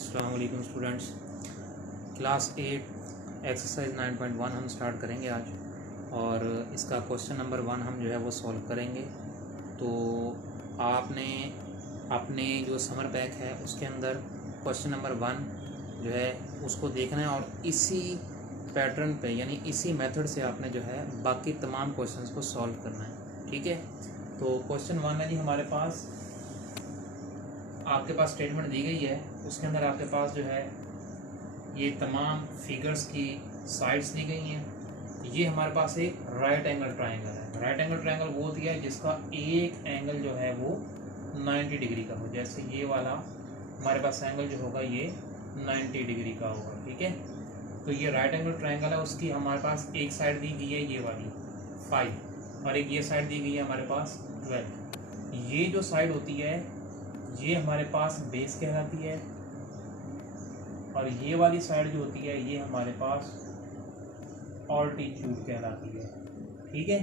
अस्सलाम वालेकुम students. Class 8 exercise 9.1 हम स्टार्ट करेंगे आज, और इसका क्वेश्चन नंबर 1 हम जो है वो सॉल्व करेंगे। तो आपने अपने जो समर पैक है उसके अंदर क्वेश्चन नंबर 1 जो है उसको देखना है, और इसी पैटर्न पे यानी इसी मेथड से आपने जो है बाकी तमाम क्वेश्चंस को सॉल्व करना है। ठीक है, तो क्वेश्चन 1 है जी हमारे पास, आपके पास स्टेटमेंट दी गई है, उसके अंदर आपके पास जो है ये तमाम फिगर्स की साइड्स दी गई हैं। ये हमारे पास एक राइट एंगल ट्रायंगल है। राइट एंगल ट्रायंगल वो दिया है जिसका एक एंगल जो है वो 90 डिग्री का हो। जैसे ये वाला हमारे पास एंगल जो होगा ये 90 डिग्री का होगा। ठीक है, तो ये राइट एंगल ट्रायंगल है, उसकी हमारे पास एक साइड दी गई है ये वाली 5, और एक ये साइड दी गई है हमारे पास 12। ये जो साइड होती है ये हमारे पास बेस कहलाती है, और ये वाली साइड जो होती है ये हमारे पास ऑल्टीट्यूड कहलाती है। ठीक है,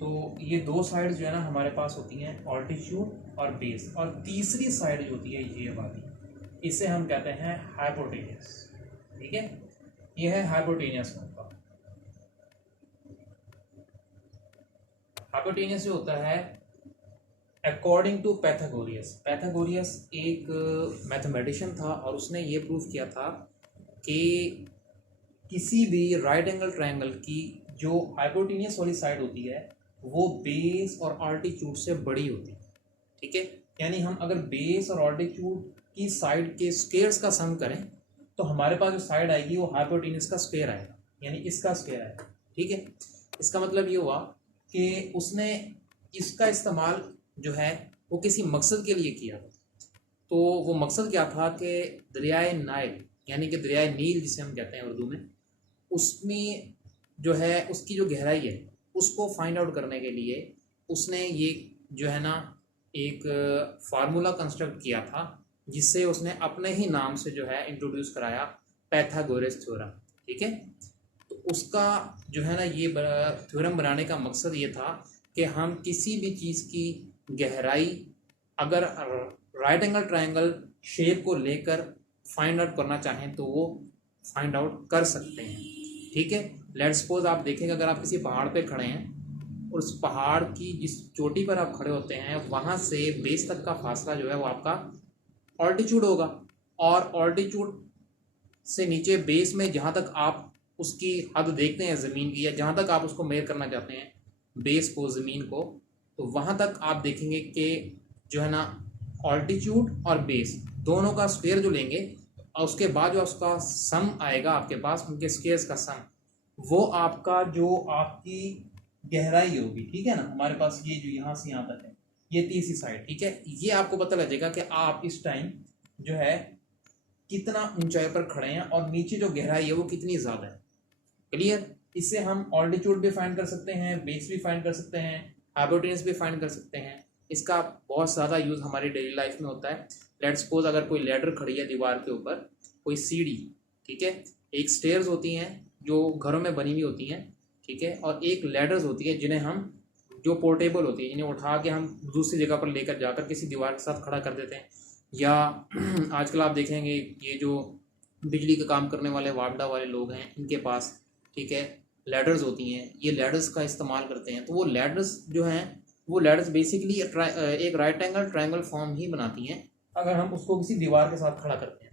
तो ये दो साइड जो है ना हमारे पास होती हैं ऑल्टीट्यूड और बेस, और तीसरी साइड जो होती है ये वाली, इसे हम कहते हैं हाइपोटेनियस। ठीक है, ये है हाइपोटेनियस का। हाइपोटेनियस जो होता है अकॉर्डिंग टू पैथागोरियस, पैथागोरियस एक मैथमेटिशियन था, और उसने ये प्रूव किया था कि किसी भी राइट एंगल ट्रायंगल की जो हाइपोटेनियस वाली साइड होती है वो बेस और ऑल्टीट्यूड से बड़ी होती है। ठीक है, यानी हम अगर बेस और ऑल्टीट्यूड की साइड के स्क्वायर्स का सम करें तो हमारे पास जो साइड आएगी वो हाइपोटेनियस का स्क्वायर आएगा, यानी इसका स्क्वायर आएगा। ठीक है, इसका मतलब ये हुआ कि उसने इसका इस्तेमाल जो है वो किसी मकसद के लिए किया। तो वो मकसद क्या था कि दरियाए नाइल यानी कि दरियाए नील जिसे हम कहते हैं उर्दू में, उसमें जो है उसकी जो गहराई है उसको फाइंड आउट करने के लिए उसने ये जो है ना एक फार्मूला कंस्ट्रक्ट किया था, जिससे उसने अपने ही नाम से जो है इंट्रोड्यूस कराया पैथागोरस थ्योरम। ठीक है, तो उसका जो है ना ये थ्योरम बनाने का मकसद ये था कि हम किसी भी चीज़ की गहराई अगर राइट एंगल ट्रायंगल शेप को लेकर फाइंड आउट करना चाहें तो वो फाइंड आउट कर सकते हैं। ठीक है, लेट्स सपोज आप देखेंगे अगर आप किसी पहाड़ पे खड़े हैं और उस पहाड़ की जिस चोटी पर आप खड़े होते हैं वहाँ से बेस तक का फासला जो है वो आपका ऑल्टीट्यूड होगा, और ऑल्टीट्यूड से नीचे बेस में जहाँ तक आप उसकी हद देखते हैं ज़मीन की, या जहाँ तक आप उसको मेयर करना चाहते हैं बेस को ज़मीन को, तो वहाँ तक आप देखेंगे कि जो है ना ऑल्टीट्यूड और बेस दोनों का स्क्वायर जो लेंगे और उसके बाद जो उसका सम आएगा आपके पास, उनके स्क्वायर्स का सम, वो आपका जो आपकी गहराई होगी। ठीक है ना, हमारे पास ये जो यहाँ से यहाँ तक है ये तीसरी साइड। ठीक है, ये आपको पता लगेगा कि आप इस टाइम जो है कितना ऊंचाई पर खड़े हैं और नीचे जो गहराई है वो कितनी ज़्यादा है। क्लियर, इससे हम ऑल्टीट्यूड भी फाइंड कर सकते हैं, बेस भी फाइंड कर सकते हैं, हाइपोटेनस भी फाइंड कर सकते हैं। इसका बहुत ज़्यादा यूज़ हमारी डेली लाइफ में होता है। लेट्स सपोज अगर कोई लैडर खड़ी है दीवार के ऊपर, कोई सीढ़ी, ठीक है, एक स्टेयर्स होती हैं जो घरों में बनी हुई होती हैं, ठीक है, और एक लैडर्स होती है जिन्हें हम जो पोर्टेबल होती है, इन्हें उठा के हम दूसरी जगह पर लेकर जाकर किसी दीवार के साथ खड़ा कर देते हैं। या आजकल आप देखेंगे ये जो बिजली का काम करने वाले वापडा वाले लोग हैं इनके पास, ठीक है, लैडर्स होती हैं, ये लैडर्स का इस्तेमाल करते हैं। तो वो लैडर्स जो हैं वो लैडर्स बेसिकली एक राइट एंगल ट्रायंगल फॉर्म ही बनाती हैं अगर हम उसको किसी दीवार के साथ खड़ा करते हैं,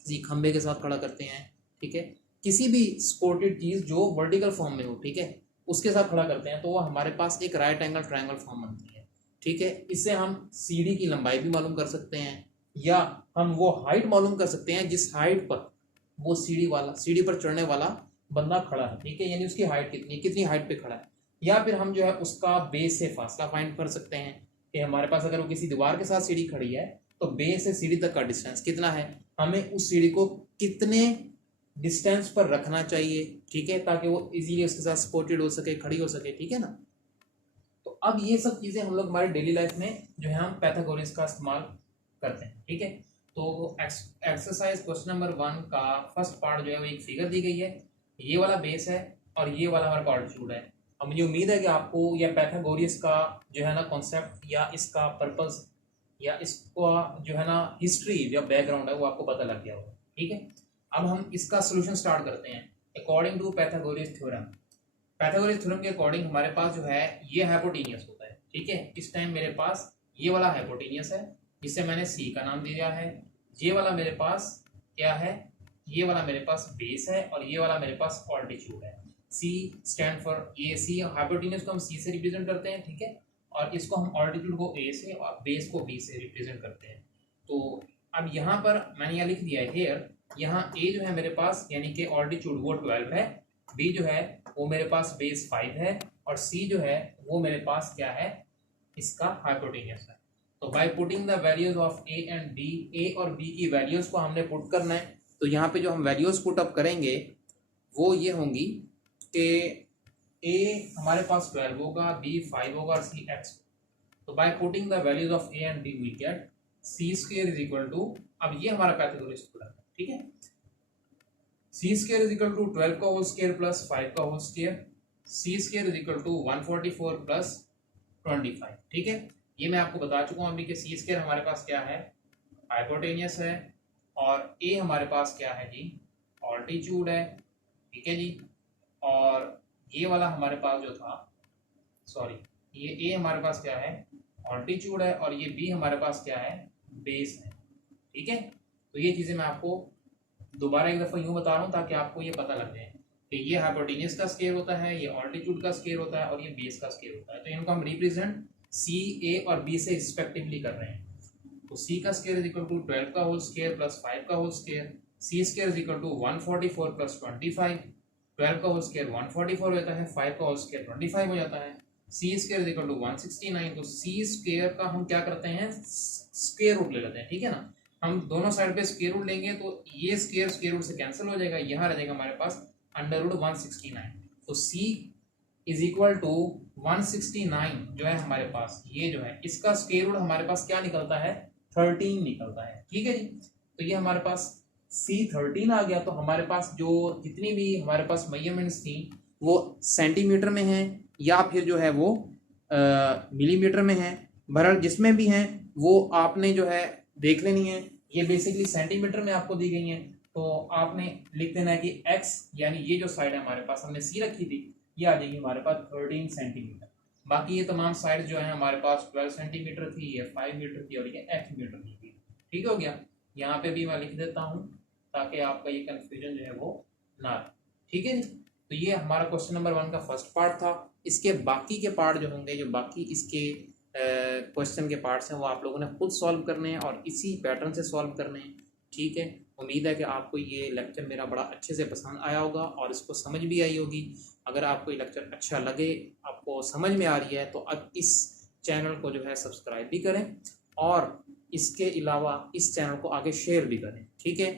किसी खंबे के साथ खड़ा करते हैं, ठीक है, किसी भी सपोर्टेड चीज़ जो वर्टिकल फॉर्म में हो, ठीक है, उसके साथ खड़ा करते हैं तो वो हमारे पास एक राइट एंगल ट्रायंगल फॉर्म बनती है। ठीक है, इससे हम सीढ़ी की लंबाई भी मालूम कर सकते हैं, या हम वो हाइट मालूम कर सकते हैं जिस हाइट पर वो सीढ़ी पर चढ़ने वाला बंदा खड़ा है। ठीक है, यानी उसकी हाइट कितनी हाइट पे खड़ा है। या फिर हम जो है उसका बेस से फासला फाइंड कर सकते हैं कि हमारे पास अगर वो किसी दीवार के साथ सीढ़ी खड़ी है तो बेस से सीढ़ी तक का डिस्टेंस कितना है, हमें उस सीढ़ी को कितने डिस्टेंस पर रखना चाहिए, ठीक है, ताकि वो इजीली उसके साथ सपोर्टेड हो सके, खड़ी हो सके। ठीक है ना, तो अब ये सब चीज़ें हम लोग हमारे डेली लाइफ में जो है हम पैथागोरस का इस्तेमाल करते हैं। ठीक है, तो एक्सरसाइज क्वेश्चन नंबर 1 का फर्स्ट पार्ट जो है वो एक फिगर दी गई है, ये वाला बेस है और ये वाला हमारा ऑल्टीट्यूड है। अब मुझे उम्मीद है कि आपको यह पैथागोरस का जो है ना कॉन्सेप्ट या इसका पर्पस या इसको जो है ना हिस्ट्री या बैकग्राउंड है वो आपको पता लग गया होगा। ठीक है, अब हम इसका सोल्यूशन स्टार्ट करते हैं। According to Pythagoras theorem, Pythagoras theorem के अकॉर्डिंग हमारे पास जो है ये हाइपोटेनियस होता है। ठीक है, इस टाइम मेरे पास ये वाला हाइपोटेनियस है जिसे मैंने सी का नाम दिया है। ये वाला मेरे पास क्या है, ये वाला मेरे पास बेस है और ये वाला मेरे पास ऑल्टीट्यूड है। सी स्टैंड फॉर, ये सी हाइपोटेनियस को हम सी से रिप्रेजेंट करते हैं। ठीक है, और इसको हम ऑल्टीट्यूड को ए से और बेस को बी से रिप्रेजेंट करते हैं। तो अब यहाँ पर मैंने यहाँ लिख दिया है हेयर, यहाँ ए जो है मेरे पास यानी कि ऑल्टीट्यूड वो 12 है, बी जो है वो मेरे पास बेस 5 है और सी जो है वो मेरे पास क्या है, इसका हाइपोटेनियस है। तो by putting the values of A and B, A और बी की वैल्यूज को हमने पुट करना है। तो यहाँ पे जो हम वैल्यूज पुट अप करेंगे वो ये होंगी कि ए हमारे पास 12 होगा, बी 5 होगा और सी x। तो by putting the values of A and B we get C square is equal to, अब ये हमारा पैथागोरस थ्योरम है। ठीक है, C square is equal to 12 का होल स्क्वायर प्लस 5 का whole square, C square is equal to 144 plus 25। ठीक है, ये मैं आपको बता चुका हूँ अभी कि सी स्क्वायर हमारे पास क्या है, हाइपोटेनियस है, और ए हमारे पास क्या है जी, ऑल्टीट्यूड है। ठीक है जी, और ये वाला हमारे पास जो था, सॉरी, ये ए हमारे पास क्या है, ऑल्टीट्यूड है, और ये बी हमारे पास क्या है, बेस है। ठीक है, तो ये चीज़ें मैं आपको दोबारा एक दफ़ा यूँ बता रहा हूँ ताकि आपको ये पता लग जाए कि ये हाइपोटेनियस का स्केयर होता है, ये ऑल्टीट्यूड का स्केयर होता है और ये बेस का स्केयर होता है। तो इनको हम रिप्रेजेंट सी, ए और बी से रिस्पेक्टिवली कर रहे हैं। तो सी का स्केयर इज इक्वल टू 12 का होल स्केयर प्लस 5 का whole square, C square is equal to 144 plus 25। 12 का होल स्केयर 144 हो जाता है, 5 का होल स्केयर 25 हो जाता है, सी स्केयर इज इक्वल टू 169। तो सी स्केयर का हम क्या करते हैं, स्केयर रूट ले लेते हैं। ठीक है ना, हम दोनों साइड पे स्केयर रूट लेंगे तो ये स्केयर रूट से कैंसिल हो जाएगा, यहाँ रह जाएगा हमारे पास अंडर रूट 169। तो सी इज इक्वल टू 169 जो है हमारे पास, ये जो है इसका स्केयर रूट हमारे पास क्या निकलता है, 13 निकलता है। ठीक है जी, तो ये हमारे पास C13 आ गया। तो हमारे पास जो जितनी भी हमारे पास मेजरमेंट्स थी वो सेंटीमीटर में है या फिर जो है वो मिलीमीटर में है, बहरहाल जिसमें भी हैं वो आपने जो है देख लेनी है। ये बेसिकली सेंटीमीटर में आपको दी गई हैं, तो आपने लिख देना है कि x यानी ये जो साइड है हमारे पास हमने C रखी थी, ये आ जाएगी हमारे पास 13 सेंटीमीटर। बाकी ये तमाम साइड जो है हमारे पास 12 सेंटीमीटर थी, ये 5 मीटर थी और ये 8 मीटर थी। ठीक हो गया, यहाँ पे भी मैं लिख देता हूँ ताकि आपका ये कंफ्यूजन जो है वो ना रहे। ठीक है, तो ये हमारा क्वेश्चन नंबर 1 का फर्स्ट पार्ट था। इसके बाकी के पार्ट जो होंगे, जो बाकी इसके क्वेश्चन के पार्ट्स हैं वो आप लोगों ने खुद सॉल्व करने हैं और इसी पैटर्न से सॉल्व करने हैं। ठीक है, उम्मीद है कि आपको ये लेक्चर मेरा बड़ा अच्छे से पसंद आया होगा और इसको समझ भी आई होगी। अगर आपको ये लेक्चर अच्छा लगे, आपको समझ में आ रही है, तो अब इस चैनल को जो है सब्सक्राइब भी करें और इसके अलावा इस चैनल को आगे शेयर भी करें। ठीक है,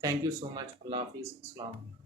थैंक यू सो मच, अल्लाह हाफिज़, अस्सलाम वालेकुम।